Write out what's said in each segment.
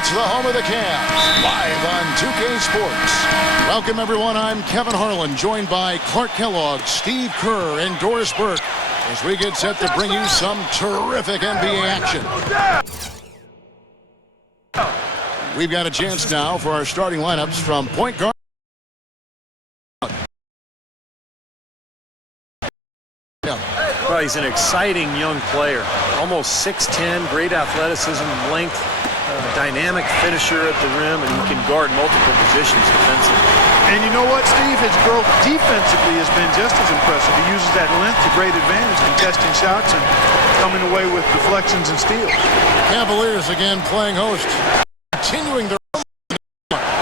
It's the home of the Cavs, live on 2K Sports. Welcome, everyone. I'm Kevin Harlan, joined by Clark Kellogg, Steve Kerr, and Doris Burke, as we get set to bring you some terrific NBA action. We've got a chance now for our starting lineups from point guard. Well, he's an exciting young player. Almost 6'10", great athleticism, length, dynamic finisher at the rim, and he can guard multiple positions defensively. And you know what, Steve? His growth defensively has been just as impressive. He uses that length to great advantage, contesting shots and coming away with deflections and steals. Cavaliers again playing host, continuing their.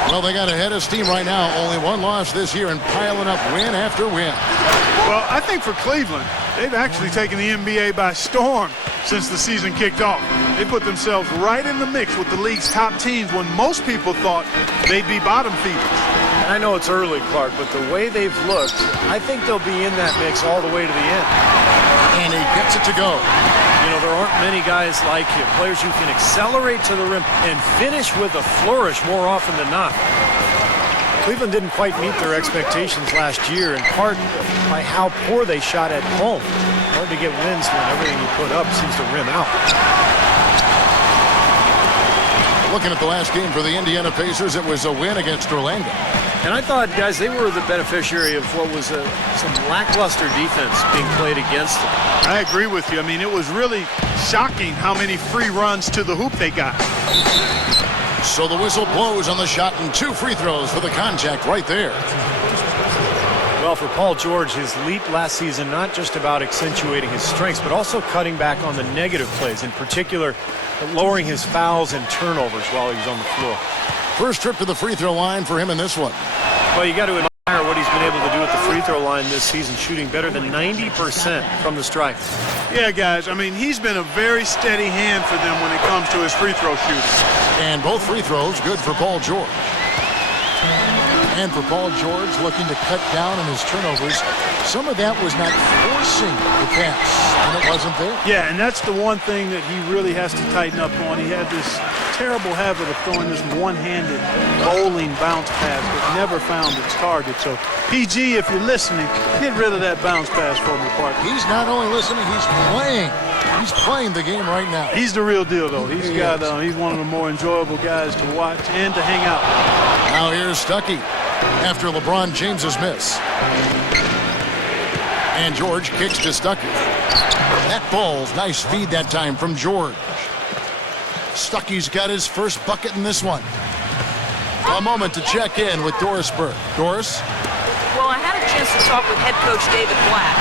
Well, they got a head of steam right now. Only one loss this year and piling up win after win. Well, I think for Cleveland, they've actually taken the NBA by storm since the season kicked off. They put themselves right in the mix with the league's top teams when most people thought they'd be bottom feeders. And I know it's early, Clark, but the way they've looked, I think they'll be in that mix all the way to the end. And he gets it to go. You know, there aren't many guys like him, players who can accelerate to the rim and finish with a flourish more often than not. Cleveland didn't quite meet their expectations last year, in part by how poor they shot at home. Hard to get wins when everything you put up seems to rim out. Looking at the last game for the Indiana Pacers, it was a win against Orlando. And I thought, guys, they were the beneficiary of what was some lackluster defense being played against them. I agree with you. I mean, it was really shocking how many free runs to the hoop they got. So the whistle blows on the shot and 2 free throws for the contact right there. Well, for Paul George, his leap last season, not just about accentuating his strengths, but also cutting back on the negative plays, in particular, lowering his fouls and turnovers while he was on the floor. First trip to the free throw line for him in this one. Well, you got to admire what he's been able to do at the free throw line this season, shooting better than 90% from the stripe. Yeah, guys, I mean, he's been a very steady hand for them when it comes to his free throw shooting. And both free throws good for Paul George. And for Paul George, looking to cut down on his turnovers, some of that was not forcing the pass, and it wasn't there. Yeah, and that's the one thing that he really has to tighten up on. He had this terrible habit of throwing this one-handed bowling bounce pass that never found its target. So, PG, if you're listening, get rid of that bounce pass for me, partner. He's not only listening, he's playing. He's playing the game right now. He's the real deal, though. He's one of the more enjoyable guys to watch and to hang out with. Now here's Stuckey after LeBron James's miss. And George kicks to Stuckey. That ball's nice feed that time from George. Stuckey's got his first bucket in this one. A moment to check in with Doris Burke. Doris? Well, I had a chance to talk with head coach David Black.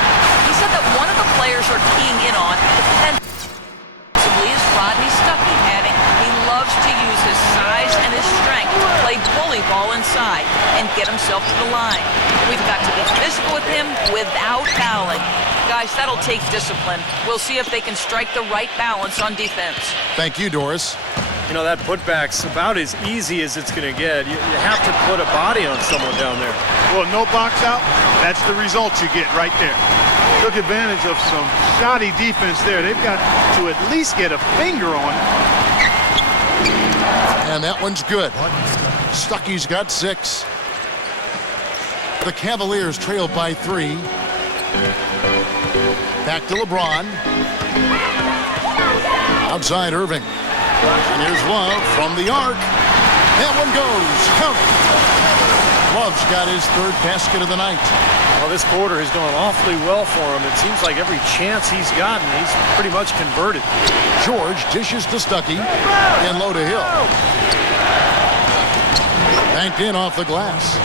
He said that one of the players are keying in on defensively is Rodney Stuckey, adding he loves to use his size and his strength to play bully ball inside and get himself to the line. We've got to be physical with him without fouling. Guys, that'll take discipline. We'll see if they can strike the right balance on defense. Thank you, Doris. You know, that putback's about as easy as it's going to get. You have to put a body on someone down there. Well, no box out, that's the result you get right there. Took advantage of some shoddy defense there. They've got to at least get a finger on it. And that one's good. Stuckey's got 6. The Cavaliers trailed by 3. Back to LeBron. Outside Irving. And here's Love from the arc. That one goes. Count it. Love's got his 3rd basket of the night. Well, this quarter has gone awfully well for him. It seems like every chance he's gotten, he's pretty much converted. George dishes to Stuckey and low to Hill. Banked in off the glass.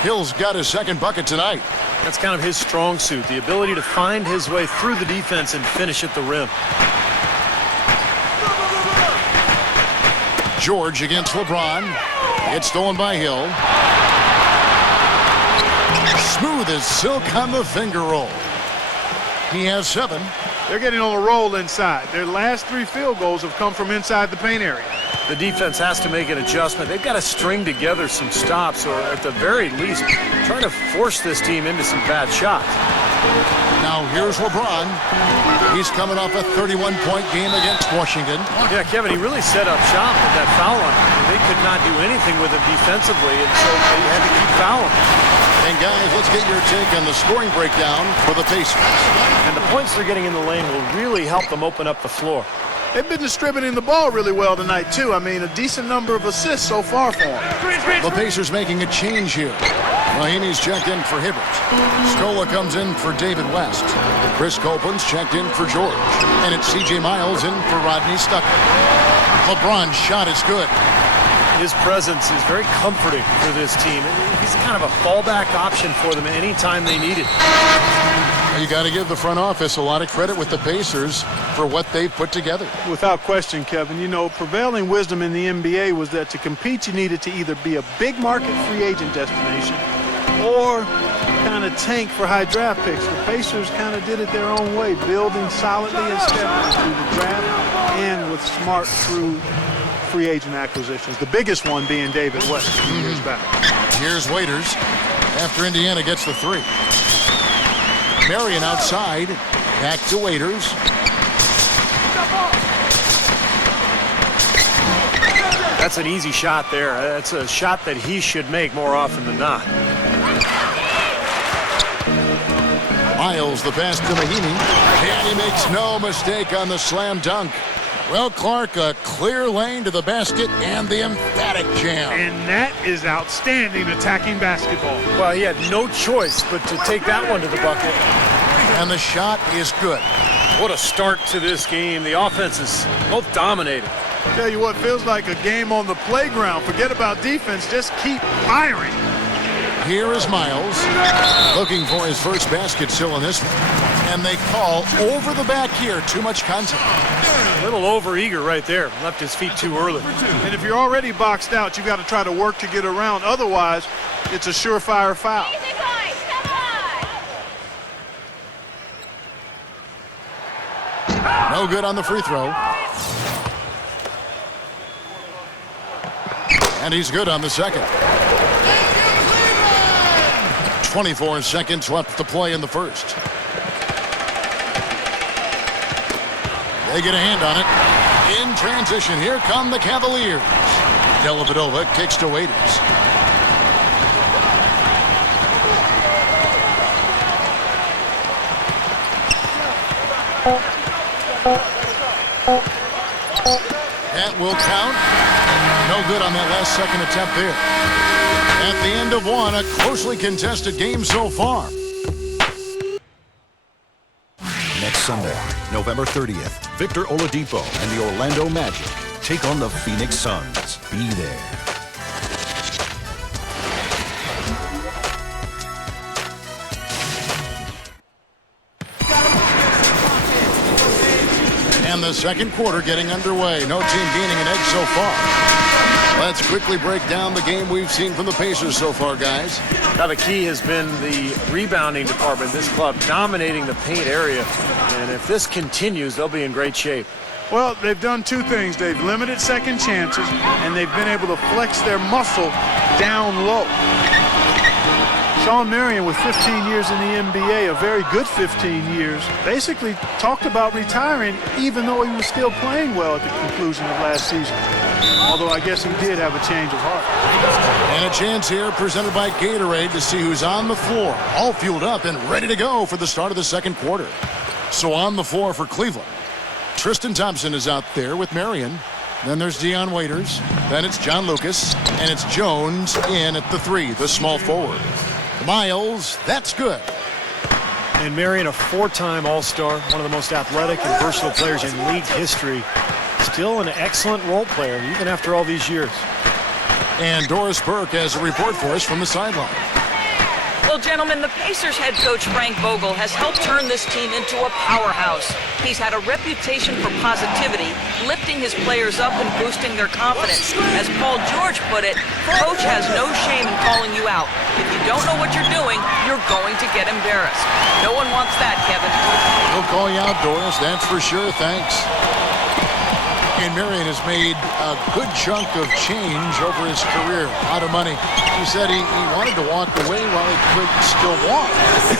Hill's got his 2nd bucket tonight. That's kind of his strong suit, the ability to find his way through the defense and finish at the rim. George against LeBron. It's stolen by Hill. Smooth as silk on the finger roll. He has 7. They're getting on a roll inside. Their last 3 field goals have come from inside the paint area. The defense has to make an adjustment. They've got to string together some stops, or at the very least, try to force this team into some bad shots. Now Now here's LeBron. He's coming off a 31-point game against Washington. Yeah, Kevin, he really set up shop with that foul on him. They could not do anything with him defensively, and so they had to keep fouling. And guys, let's get your take on the scoring breakdown for the Pacers. And the points they're getting in the lane will really help them open up the floor. They've been distributing the ball really well tonight, too. I mean, a decent number of assists so far for them. The Pacers making a change here. Mahinmi's checked in for Hibbert. Scola comes in for David West. Chris Copeland's checked in for George. And it's C.J. Miles in for Rodney Stuckey. LeBron's shot is good. His presence is very comforting for this team. He's kind of a fallback option for them anytime they need it. You got to give the front office a lot of credit with the Pacers for what they've put together. Without question, Kevin. You know, prevailing wisdom in the NBA was that to compete, you needed to either be a big market free agent destination or kind of tank for high draft picks. The Pacers kind of did it their own way, building solidly and steadily through the draft and with smart through free agent acquisitions. The biggest one being David West a few years back. Here's Waiters after Indiana gets the three. Marion outside, back to Waiters. That's an easy shot there. That's a shot that he should make more often than not. Miles, the pass to Mahinmi, and he makes no mistake on the slam dunk. Well, Clark, a clear lane to the basket and the emphatic jam. And that is outstanding attacking basketball. Well, he had no choice but to take that one to the bucket. And the shot is good. What a start to this game. The offense is both dominating. Tell you what, feels like a game on the playground. Forget about defense, just keep firing. Here is Miles, looking for his first basket still in this one. And they call over the back here, too much contact. A little over-eager right there. Left his feet too early. And if you're already boxed out, you got to try to work to get around. Otherwise, it's a surefire foul. No good on the free throw. And he's good on the second. 24 seconds left to play in the first. They get a hand on it. In transition, here come the Cavaliers. Dellavedova kicks to Waiters. That will count. No good on that last second attempt there. At the end of one, a closely contested game so far. Next Sunday, November 30th, Victor Oladipo and the Orlando Magic take on the Phoenix Suns. Be there. And the second quarter getting underway. No team gaining an edge so far. Let's quickly break down the game we've seen from the Pacers so far, guys. Now the key has been the rebounding department. This club dominating the paint area. And if this continues, they'll be in great shape. Well, they've done two things. They've limited second chances, and they've been able to flex their muscle down low. Sean Marion, with 15 years in the NBA, a very good 15 years, basically talked about retiring even though he was still playing well at the conclusion of last season. Although I guess he did have a change of heart. And a chance here presented by Gatorade to see who's on the floor, all fueled up and ready to go for the start of the second quarter. So on the floor for Cleveland, Tristan Thompson is out there with Marion. Then there's Dion Waiters. Then it's John Lucas. And it's Jones in at the three, the small forward. Miles, that's good. And Marion, a four-time All-Star, one of the most athletic and versatile players in league history. Still an excellent role player, even after all these years. And Doris Burke has a report for us from the sideline. Well, gentlemen, the Pacers head coach Frank Vogel has helped turn this team into a powerhouse. He's had a reputation for positivity, lifting his players up and boosting their confidence. As Paul George put it, coach has no shame in calling you out. If you don't know what you're doing, you're going to get embarrassed. No one wants that, Kevin. He'll call you out, Doris, that's for sure. Thanks. And Marion has made a good chunk of change over his career. A lot of money. He said he wanted to walk away while he could still walk.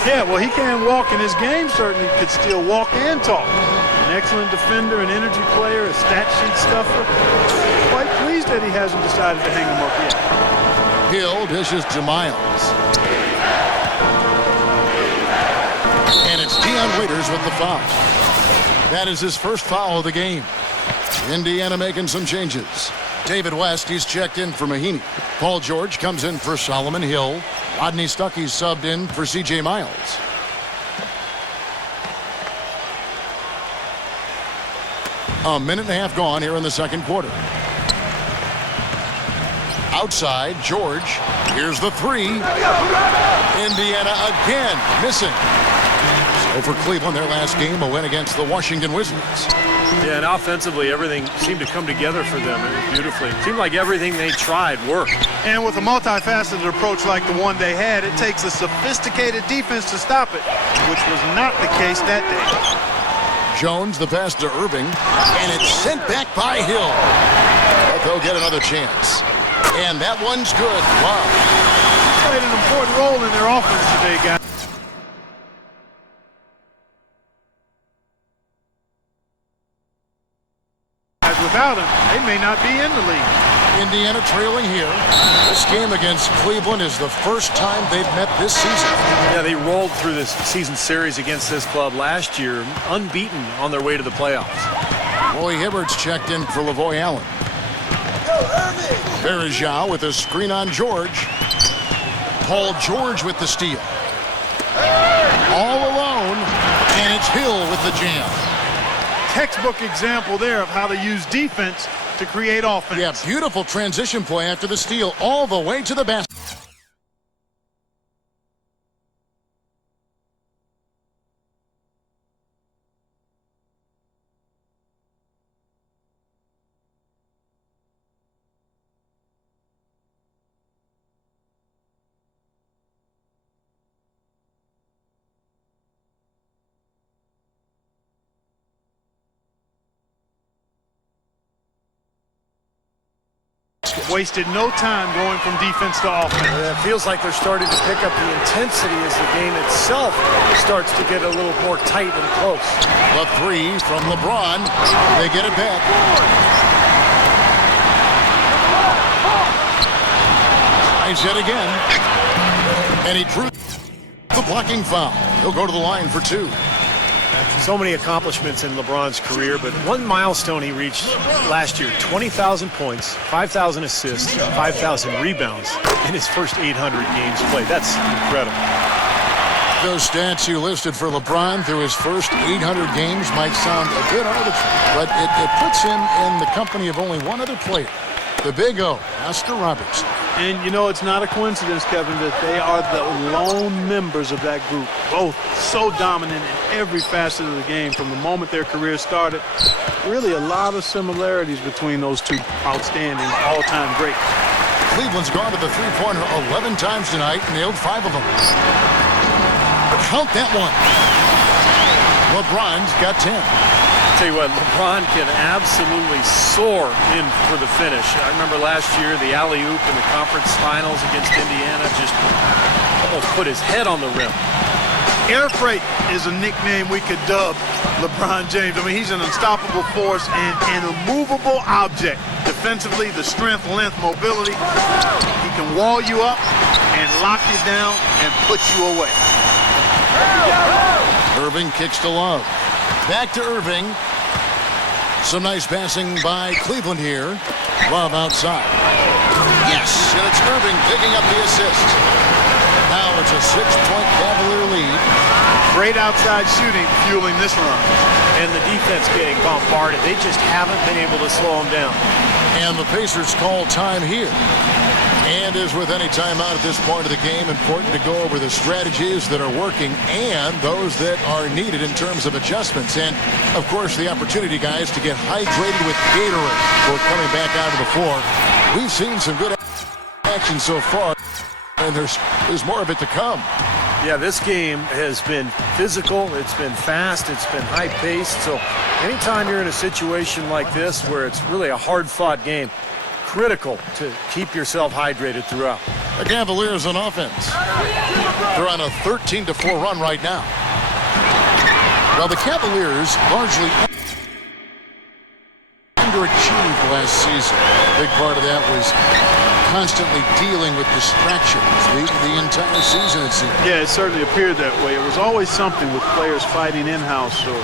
Yeah, well, he can't walk in his game, certainly could still walk and talk. An excellent defender, an energy player, a stat sheet stuffer. Quite pleased that he hasn't decided to hang him up yet. Hill dishes to Miles. And it's Dion Waiters with the foul. That is his first foul of the game. Indiana making some changes. David West, he's checked in for Mahinmi. Paul George comes in for Solomon Hill. Rodney Stuckey's subbed in for C.J. Miles. A minute and a half gone here in the second quarter. Outside, George. Here's the three. Indiana again missing. So for Cleveland, their last game, a win against the Washington Wizards. Yeah, and offensively, everything seemed to come together for them beautifully. It seemed like everything they tried worked. And with a multifaceted approach like the one they had, it takes a sophisticated defense to stop it, which was not the case that day. Jones, the pass to Irving, and it's sent back by Hill. But they'll get another chance. And that one's good. Wow. Played an important role in their offense today, guys. Without him, they may not be in the league. Indiana trailing here. This game against Cleveland is the first time they've met this season. Yeah, they rolled through this season series against this club last year, unbeaten on their way to the playoffs. Roy Hibbert's checked in for Lavoy Allen. Bergeau with a screen on George. Paul George with the steal. All alone, and it's Hill with the jam. Textbook example there of how to use defense to create offense. Yeah, beautiful transition play after the steal all the way to the basket. Wasted no time going from defense to offense. Yeah, it feels like they're starting to pick up the intensity as the game itself starts to get a little more tight and close. The three from LeBron. They get it back. Tries it again. And he drew the blocking foul. He'll go to the line for two. So many accomplishments in LeBron's career, but one milestone he reached last year, 20,000 points, 5,000 assists, 5,000 rebounds in his first 800 games played. That's incredible. Those stats you listed for LeBron through his first 800 games might sound a bit arbitrary, but it puts him in the company of only one other player, the Big O, Oscar Robertson. And, you know, it's not a coincidence, Kevin, that they are the lone members of that group. Both so dominant in every facet of the game from the moment their career started. Really a lot of similarities between those two outstanding all-time greats. Cleveland's gone to the three-pointer 11 times tonight, nailed 5 of them. Count that one. LeBron's got 10. Tell you what, LeBron can absolutely soar in for the finish. I remember last year the alley-oop in the conference finals against Indiana just almost put his head on the rim. Air freight is a nickname we could dub LeBron James. I mean, he's an unstoppable force and an immovable object. Defensively, the strength, length, mobility. He can wall you up and lock you down and put you away. Irving kicks to Love. Back to Irving. Some nice passing by Cleveland here. Love outside. Yes, and it's Irving picking up the assist. Now it's a 6-point Cavalier lead. Great outside shooting fueling this run. And the defense getting bombarded. They just haven't been able to slow them down. And the Pacers call time here. And as with any timeout at this point of the game, important to go over the strategies that are working and those that are needed in terms of adjustments. And, of course, the opportunity, guys, to get hydrated with Gatorade before coming back out of the floor. We've seen some good action so far, and there's more of it to come. Yeah, this game has been physical, it's been fast, it's been high-paced. So anytime you're in a situation like this where it's really a hard-fought game, critical to keep yourself hydrated throughout. The Cavaliers on offense. They're on a 13-4 run right now. Well, the Cavaliers largely underachieved last season. A big part of that was constantly dealing with distractions the entire season, it seemed. Yeah, it certainly appeared that way. It was always something with players fighting in-house or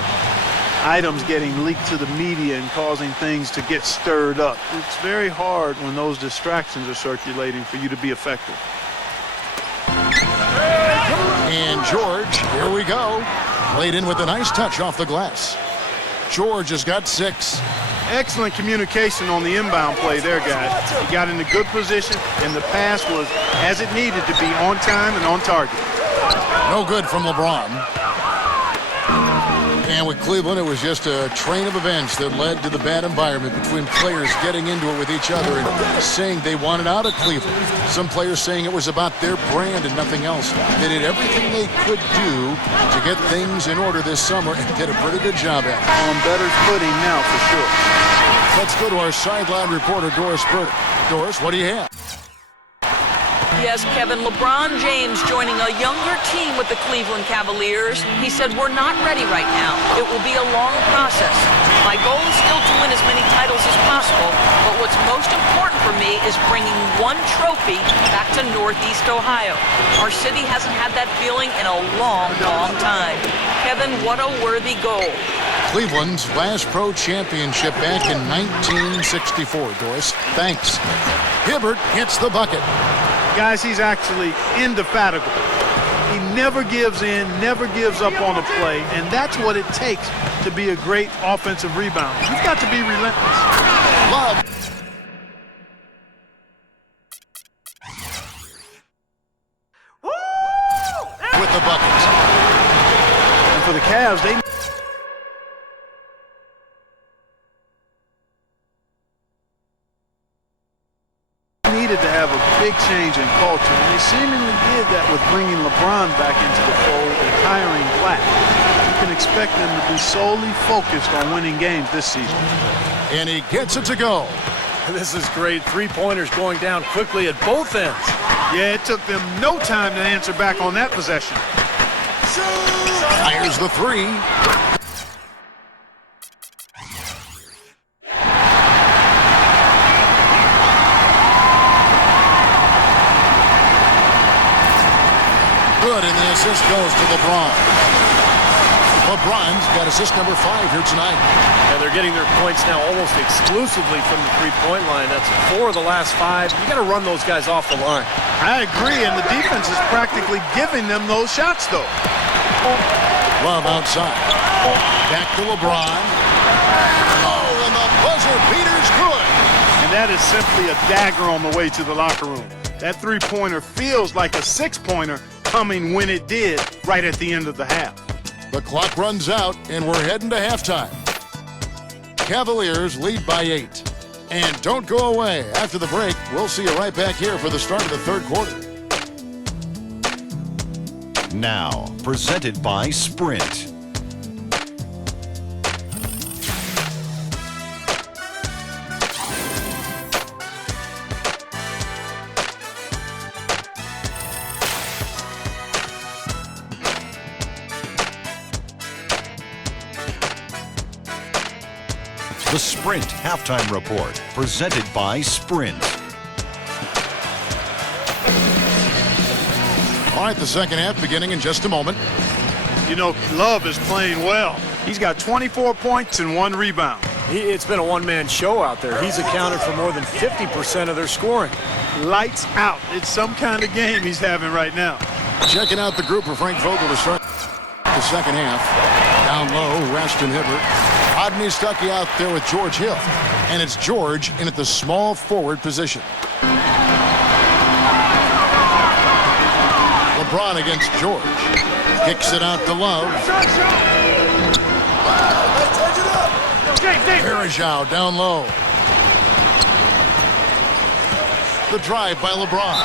items getting leaked to the media and causing things to get stirred up. It's very hard when those distractions are circulating for you to be effective. And George, here we go. Played in with a nice touch off the glass. George has got 6. Excellent communication on the inbound play there, guys. He got in a good position, and the pass was as it needed to be, on time and on target. No good from LeBron. And with Cleveland, it was just a train of events that led to the bad environment between players getting into it with each other and saying they wanted out of Cleveland. Some players saying it was about their brand and nothing else. They did everything they could do to get things in order this summer and did a pretty good job at it. On better footing now, for sure. Let's go to our sideline reporter, Doris Burke. Doris, what do you have? Yes, Kevin, LeBron James joining a younger team with the Cleveland Cavaliers. He said, "We're not ready right now. It will be a long process. My goal is still to win as many titles as possible, but what's most important for me is bringing one trophy back to Northeast Ohio. Our city hasn't had that feeling in a long, long time." Kevin, what a worthy goal. Cleveland's last pro championship back in 1964, Doris. Thanks. Hibbert hits the bucket. Guys, he's actually indefatigable. He never gives in, never gives up on a play, and that's what it takes to be a great offensive rebounder. You've got to be relentless. Love. With the bucket. And for the Cavs, they needed to have a big change in culture, and they seemingly did that with bringing LeBron back into the fold and hiring Black. You can expect them to be solely focused on winning games this season. And he gets it to go. This is great. Three-pointers going down quickly at both ends. Yeah, it took them no time to answer back on that possession. Fires the 3. Good, and the assist goes to LeBron. LeBron's got assist number 5 here tonight. And they're getting their points now almost exclusively from the three-point line. That's 4 of the last 5. You got to run those guys off the line. I agree, and the defense is practically giving them those shots, though. Love outside. Back to LeBron. Oh, and the buzzer beater's good. And that is simply a dagger on the way to the locker room. That three-pointer feels like a six-pointer coming when it did right at the end of the half. The clock runs out, and we're heading to halftime. Cavaliers lead by 8. And don't go away. After the break, we'll see you right back here for the start of the third quarter. Now, presented by Sprint. The Sprint Halftime Report, presented by Sprint. All right, the second half beginning in just a moment. You know, Love is playing well. He's got 24 points and 1 rebound. It's been a one-man show out there. He's accounted for more than 50% of their scoring. Lights out. It's some kind of game he's having right now. Checking out the group for Frank Vogel to start the second half. Down low, Weston Hibbert. Rodney Stuckey out there with George Hill. And it's George in at the small forward position. LeBron against George. Kicks it out to Love. Parajau down low. The drive by LeBron.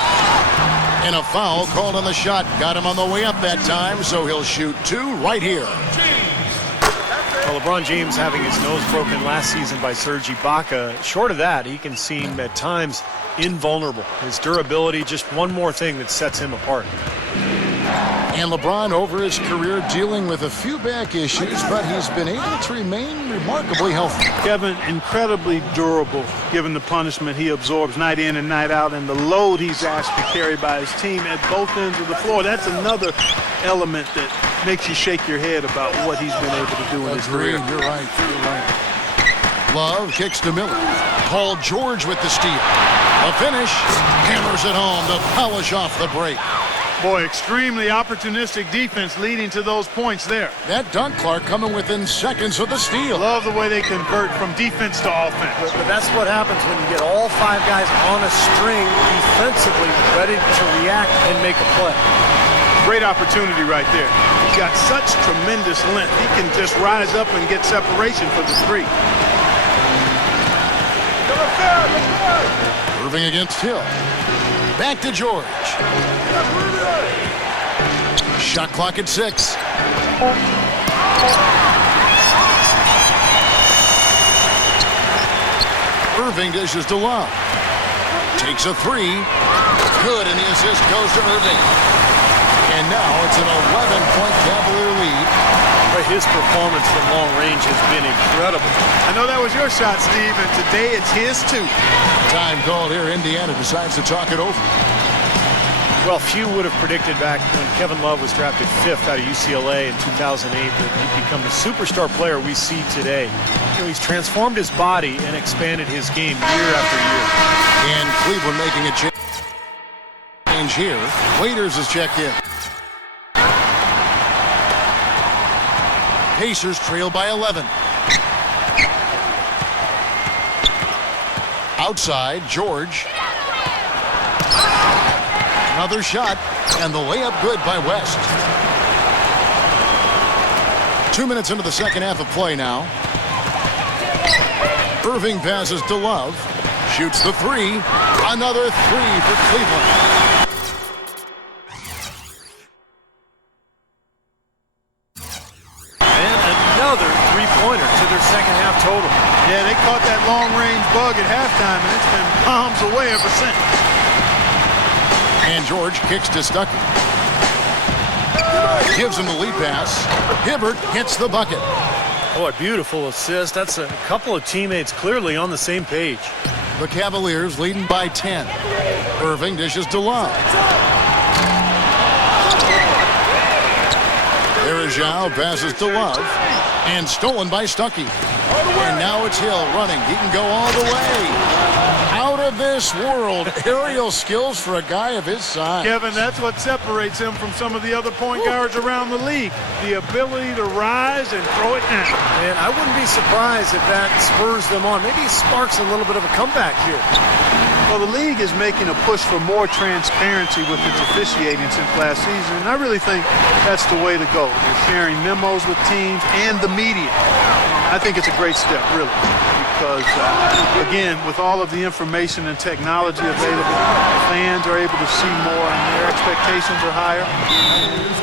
And a foul called on the shot. Got him on the way up that time, so he'll shoot 2 right here. Well, LeBron James having his nose broken last season by Serge Ibaka. Short of that, he can seem at times invulnerable. His durability, just one more thing that sets him apart. And LeBron over his career dealing with a few back issues, but he's been able to remain remarkably healthy. Kevin, incredibly durable given the punishment he absorbs night in and night out and the load he's asked to carry by his team at both ends of the floor. That's another element that makes you shake your head about what he's been able to do in his career. You're right. You're right. Love kicks to Miller. Paul George with the steal. A finish. Hammers it home to polish off the break. Boy, extremely opportunistic defense leading to those points there. That dunk, Clark, coming within seconds of the steal. Love the way they convert from defense to offense. But that's what happens when you get all 5 guys on a string defensively ready to react and make a play. Great opportunity right there. He's got such tremendous length. He can just rise up and get separation for the 3. Irving against Hill. Back to George. Shot clock at 6. Irving dishes to Love. Takes a 3. Good, and the assist goes to Irving. And now it's an 11-point Cavalier lead. But his performance from long range has been incredible. I know that was your shot, Steve, and today it's his too. Time called here. Indiana decides to talk it over. Well, few would have predicted back when Kevin Love was drafted 5th out of UCLA in 2008 that he'd become the superstar player we see today. You know, he's transformed his body and expanded his game year after year. And Cleveland making a change here. Waiters is checked in. Pacers trail by 11. Outside, George. Another shot, and the layup good by West. 2 minutes into the second half of play now. Irving passes to Love. Shoots the 3. Another 3 for Cleveland. And another 3-pointer to their second half total. Yeah, they caught that long-range bug at halftime, and it's been bombs away ever since. And George kicks to Stuckey. Gives him the lead pass. Hibbert hits the bucket. Oh, a beautiful assist. That's a couple of teammates clearly on the same page. The Cavaliers leading by 10. Irving dishes to Love. Zhao passes to Love. And stolen by Stuckey. And now it's Hill running. He can go all the way. Out of this world. Aerial skills for a guy of his size. Kevin, that's what separates him from some of the other point guards around the league. The ability to rise and throw it down. And I wouldn't be surprised if that spurs them on. Maybe sparks a little bit of a comeback here. Well, the league is making a push for more transparency with its officiating since last season, and I really think that's the way to go. They're sharing memos with teams and the media. I think it's a great step, really, because, again, with all of the information and technology available, fans are able to see more and their expectations are higher.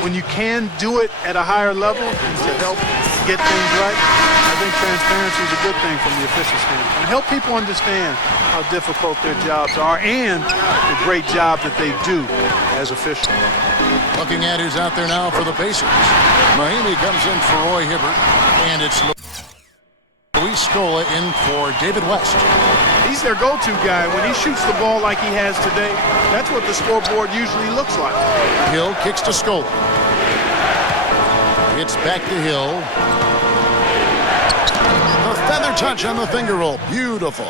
When you can do it at a higher level to help get things right, I think transparency is a good thing from the official standpoint. And help people understand how difficult their jobs are and the great job that they do as officials. Looking at who's out there now for the Pacers. Mahimi comes in for Roy Hibbert, and it's Luis Scola in for David West. He's their go-to guy. When he shoots the ball like he has today, that's what the scoreboard usually looks like. Hill kicks to Scola. It's back to Hill. The feather touch on the finger roll. Beautiful.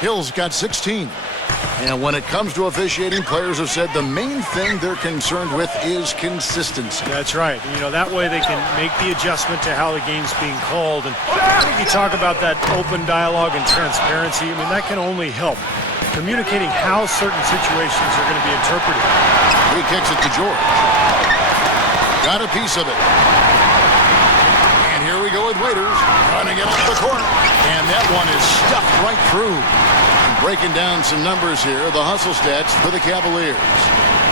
Hill's got 16. And when it comes to officiating, players have said the main thing they're concerned with is consistency. That's right. You know, that way they can make the adjustment to how the game's being called. And I think you talk about that open dialogue and transparency. I mean, that can only help. Communicating how certain situations are going to be interpreted. He kicks it to George. Got a piece of it. And here we go with Waiters. Running it up the court. And that one is stuffed right through. Breaking down some numbers here, the hustle stats for the Cavaliers.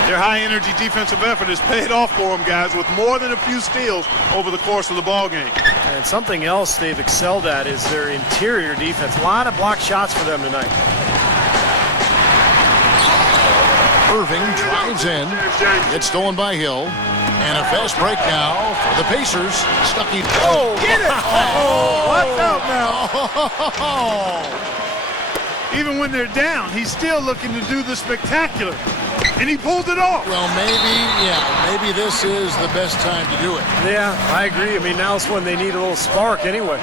Their high-energy defensive effort has paid off for them, guys, with more than a few steals over the course of the ball game. And something else they've excelled at is their interior defense. A lot of blocked shots for them tonight. Irving drives in. It's stolen by Hill. And a fast break now for the Pacers. Stuckey. Oh, get it! Oh, watch out now. Even when they're down, he's still looking to do the spectacular. And he pulled it off. Well, maybe this is the best time to do it. Yeah, I agree. I mean, now's when they need a little spark anyway.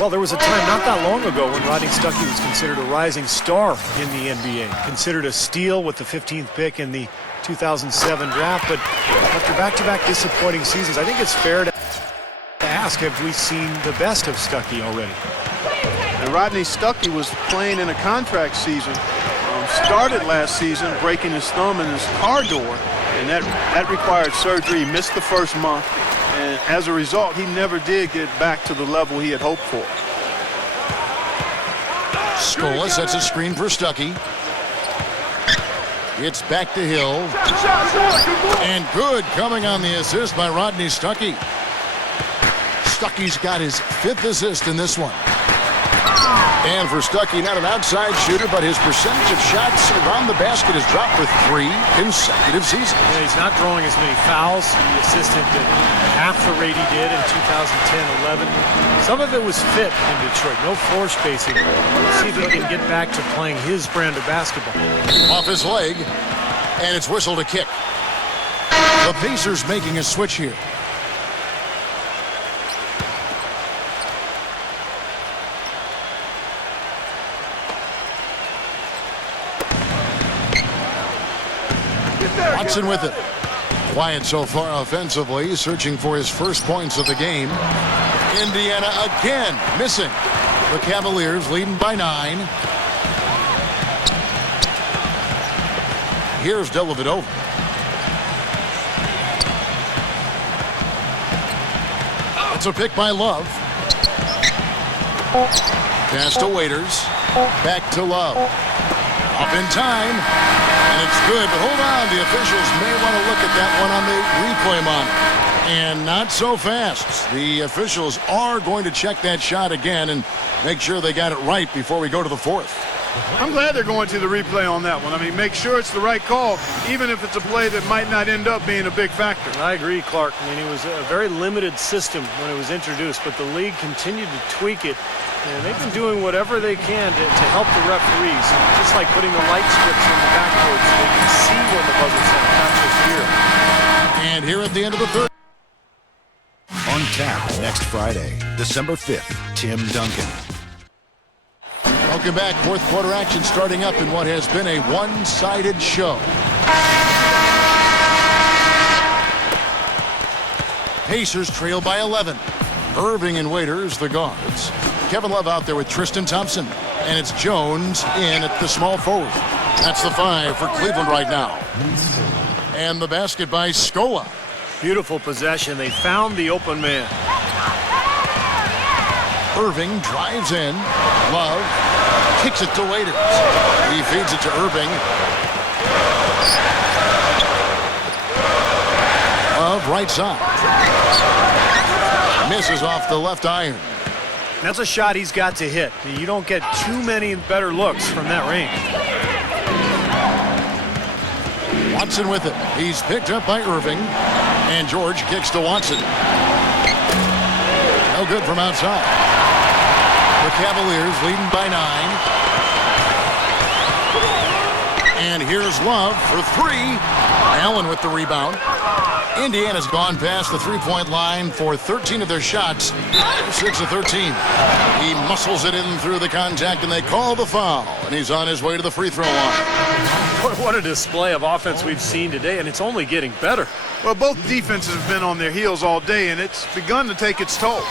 Well, there was a time not that long ago when Rodney Stuckey was considered a rising star in the NBA, considered a steal with the 15th pick in the 2007 draft. But after back-to-back disappointing seasons, I think it's fair to ask, have we seen the best of Stuckey already? And Rodney Stuckey was playing in a contract season. Started last season breaking his thumb in his car door, and that required surgery. He missed the first month, and as a result, he never did get back to the level he had hoped for. Scola sets a screen for Stuckey. It's back to Hill. And good coming on the assist by Rodney Stuckey. Stuckey's got his 5th assist in this one. And for Stuckey, not an outside shooter, but his percentage of shots around the basket has dropped for 3 consecutive seasons. Yeah, he's not drawing as many fouls. He assisted at half the rate he did in 2010-11. Some of it was fit in Detroit. No floor spacing. Let's see if he can get back to playing his brand of basketball. Off his leg, and it's whistled a kick. The Pacers making a switch here. Watson with it. Quiet so far offensively, searching for his first points of the game. Indiana again missing. The Cavaliers leading by 9. Here's Dellavedova. It's a pick by Love. Pass to Waiters. Back to Love. Up in time. And it's good, but hold on. The officials may want to look at that one on the replay monitor. And not so fast. The officials are going to check that shot again and make sure they got it right before we go to the 4th. I'm glad they're going to the replay on that one. I mean, make sure it's the right call, even if it's a play that might not end up being a big factor. I agree, Clark. I mean, it was a very limited system when it was introduced, but the league continued to tweak it. And they've been doing whatever they can to help the referees, just like putting the light strips on the backboard so they can see when the buzzer's set, not just hear. And here at the end of the 3rd. On tap next Friday, December 5th, Tim Duncan. Welcome back. 4th quarter action starting up in what has been a one-sided show. Pacers trail by 11. Irving and Waiters, the guards. Kevin Love out there with Tristan Thompson. And it's Jones in at the small forward. That's the 5 for Cleveland right now. And the basket by Scola. Beautiful possession. They found the open man. Irving drives in. Love kicks it to Waiters. He feeds it to Irving. Love right side. Misses off the left iron. That's a shot he's got to hit. You don't get too many better looks from that range. Watson with it. He's picked up by Irving. And George kicks to Watson. No good from outside. The Cavaliers leading by 9. And here's Love for 3. Allen with the rebound. Indiana's gone past the three-point line for 13 of their shots. 6 of 13. He muscles it in through the contact, and they call the foul. And he's on his way to the free throw line. What a display of offense we've seen today, and it's only getting better. Well, both defenses have been on their heels all day, and it's begun to take its toll.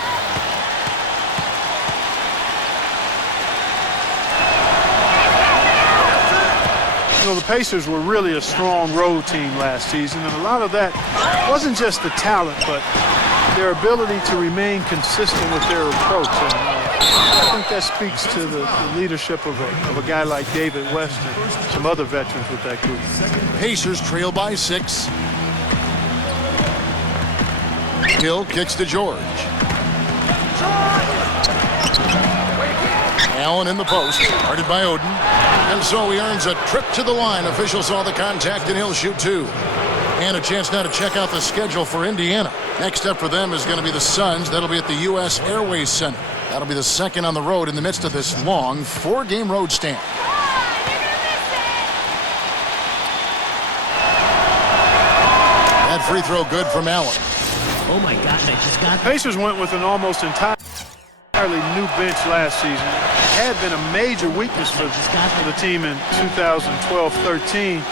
You know, the Pacers were really a strong road team last season, and a lot of that wasn't just the talent, but their ability to remain consistent with their approach. And I think that speaks to the leadership of a guy like David West and some other veterans with that group. Pacers trail by 6. Hill kicks to George. Allen in the post, guarded by Oden. And so he earns a trip to the line. Officials saw the contact and he'll shoot 2. And a chance now to check out the schedule for Indiana. Next up for them is going to be the Suns. That'll be at the U.S. Airways Center. That'll be the second on the road in the midst of this long 4-game road stand. That free throw good from Allen. Oh my gosh, I just got Pacers went with an almost entirely new bench last season. It had been a major weakness for the team in 2012-13.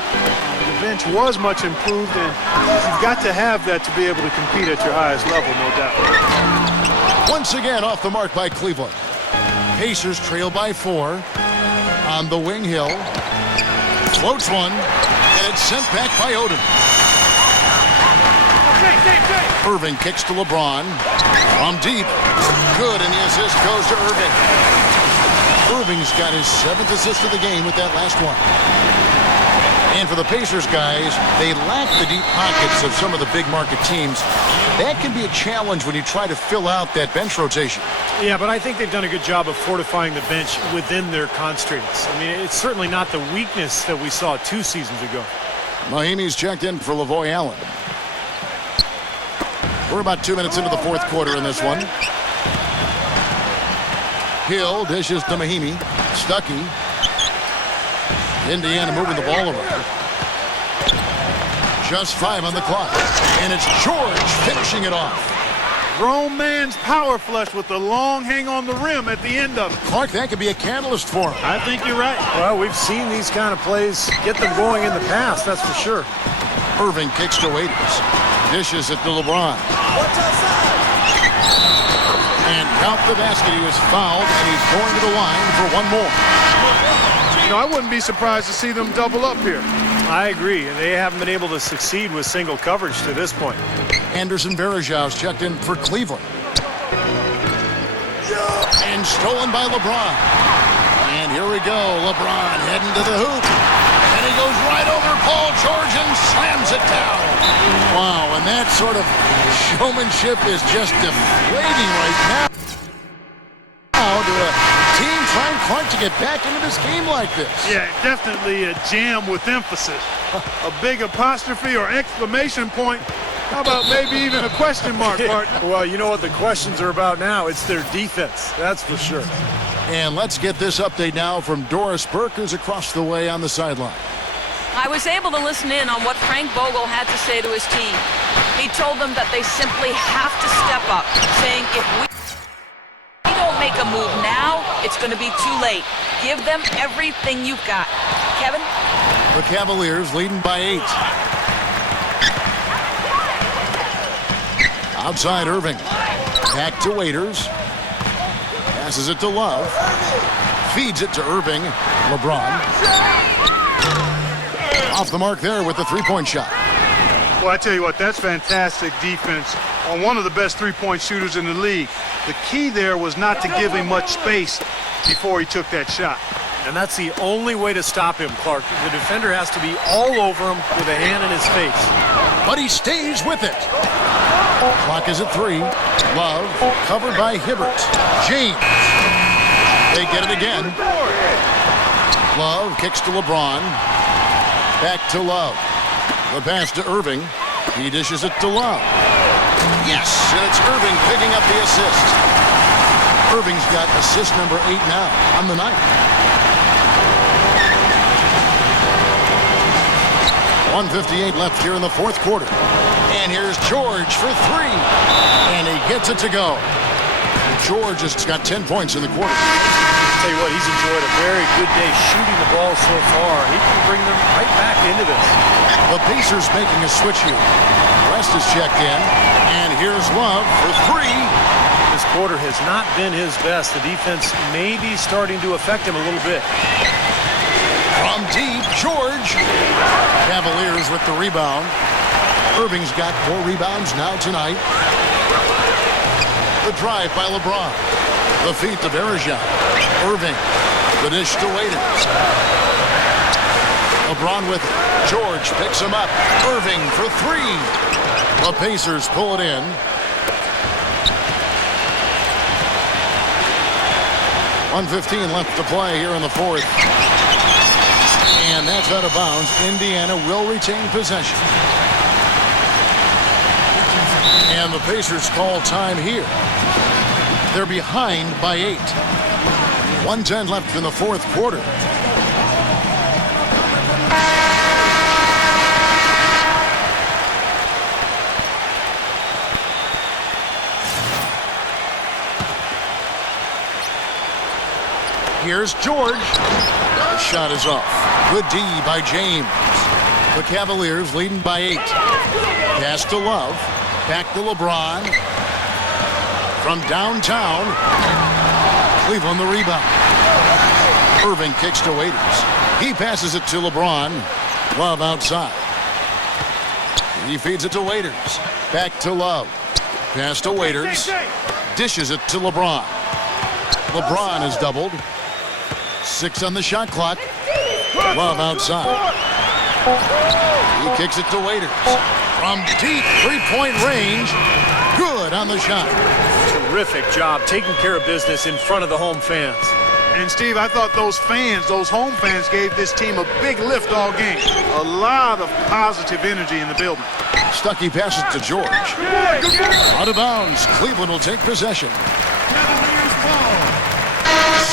The bench was much improved, and you've got to have that to be able to compete at your highest level, no doubt. Once again off the mark by Cleveland. Pacers trail by 4. On the wing, Hill. Floats one, and it's sent back by Oden. Irving kicks to LeBron. From deep. Good, and the assist goes to Irving. Irving's got his 7th assist of the game with that last one. And for the Pacers guys, they lack the deep pockets of some of the big market teams. That can be a challenge when you try to fill out that bench rotation. Yeah, but I think they've done a good job of fortifying the bench within their constraints. I mean, it's certainly not the weakness that we saw 2 seasons ago. Mahimi's checked in for Lavoy Allen. We're about 2 minutes into the 4th quarter in this one. Hill dishes to Mahimi. Stuckey. Indiana moving the ball around. Just 5 on the clock. And it's George finishing it off. Grown man's power flush with the long hang on the rim at the end of it. Clark, that could be a catalyst for him. I think you're right. Well, we've seen these kind of plays get them going in the past, that's for sure. Irving kicks to Waiters. Dishes it to LeBron. And count the basket. He was fouled, and he's going to the line for one more. You know, I wouldn't be surprised to see them double up here. I agree. They haven't been able to succeed with single coverage to this point. Anderson Varejão's checked in for Cleveland. And stolen by LeBron. And here we go. LeBron heading to the hoop. And he goes right over Paul George and slams it down. Wow, and that sort of showmanship is just deflating right now. Now to a team trying Clark to get back into this game like this. Yeah, definitely a jam with emphasis. A big apostrophe or exclamation point. How about maybe even a question mark, partner? Well, you know what the questions are about now. It's their defense, that's for sure. And let's get this update now from Doris Burke, who's across the way on the sideline. I was able to listen in on what Frank Vogel had to say to his team. He told them that they simply have to step up, saying if we don't make a move now, it's going to be too late. Give them everything you've got. Kevin? The Cavaliers leading by 8. Outside Irving. Back to Waiters. Passes it to Love. Feeds it to Irving. LeBron. Off the mark there with the three-point shot. Well, I tell you what, that's fantastic defense on one of the best three-point shooters in the league. The key there was not to give him much space before he took that shot. And that's the only way to stop him, Clark. The defender has to be all over him with a hand in his face. But he stays with it. Clock is at 3. Love covered by Hibbert. James. They get it again. Love kicks to LeBron. Back to Love. The pass to Irving. He dishes it to Love. Yes, and it's Irving picking up the assist. Irving's got assist number 8 now on the night. 1:58 left here in the 4th quarter. And here's George for 3. And he gets it to go. George has got 10 points in the quarter. Tell you what, he's enjoyed a very good day shooting the ball so far. He can bring them right back into this. The Pacers making a switch here. West is checked in. And here's Love for 3. This quarter has not been his best. The defense may be starting to affect him a little bit. From deep, George. Cavaliers with the rebound. Irving's got 4 rebounds now tonight. The drive by LeBron. The feet to Bergeron. Irving. The dish to Waiters. LeBron with it. George picks him up. Irving for three. The Pacers pull it in. .115 left to play here in the fourth. And that's out of bounds. Indiana will retain possession. And the Pacers call time here. They're behind by 8. 1:10 left in the fourth quarter. Here's George. The shot is off. Good D by James. The Cavaliers leading by 8. Pass to Love. Back to LeBron. From downtown. Cleveland the rebound. Irving kicks to Waiters. He passes it to LeBron. Love outside. He feeds it to Waiters. Back to Love. Pass to Waiters. Dishes it to LeBron. LeBron is doubled. 6 on the shot clock. Love outside. He kicks it to Waiters. From deep three-point range. Good on the shot. Terrific job taking care of business in front of the home fans. And Steve, I thought those fans, those home fans, gave this team a big lift all game. A lot of positive energy in the building. Stuckey passes to George. Out of bounds. Cleveland will take possession.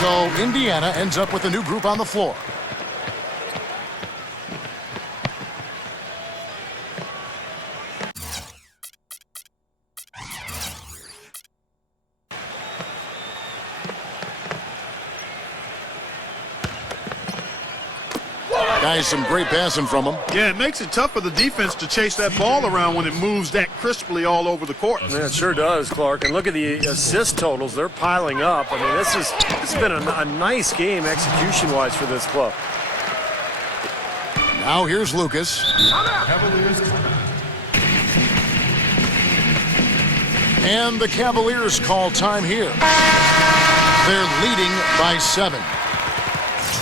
So Indiana ends up with a new group on the floor. Guys, some great passing from him. Yeah, it makes it tough for the defense to chase that ball around when it moves that crisply all over the court. Yeah, it sure does, Clark. And look at the assist totals. They're piling up. I mean, this has been a nice game execution-wise for this club. Now here's Lucas. And the Cavaliers call time here. They're leading by 7.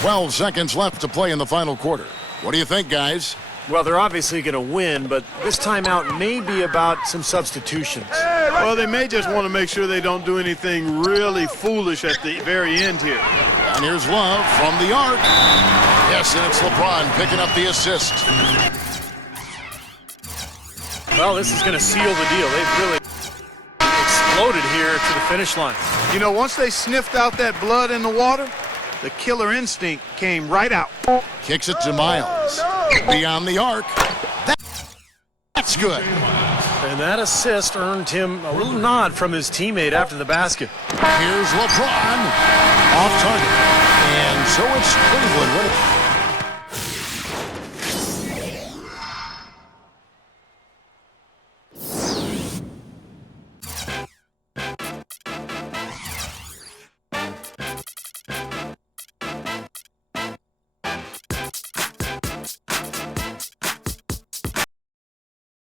12 seconds left to play in the final quarter. What do you think, guys? Well, they're obviously going to win, but this timeout may be about some substitutions. Well, they may just want to make sure they don't do anything really foolish at the very end here. And here's Love from the arc. Yes, and it's LeBron picking up the assist. Well, this is going to seal the deal. They've really exploded here to the finish line. You know, once they sniffed out that blood in the water, the killer instinct came right out. Kicks it to Miles. Beyond the arc. That's good. And that assist earned him a little nod from his teammate after the basket. Here's LeBron. Off target. And so it's Cleveland.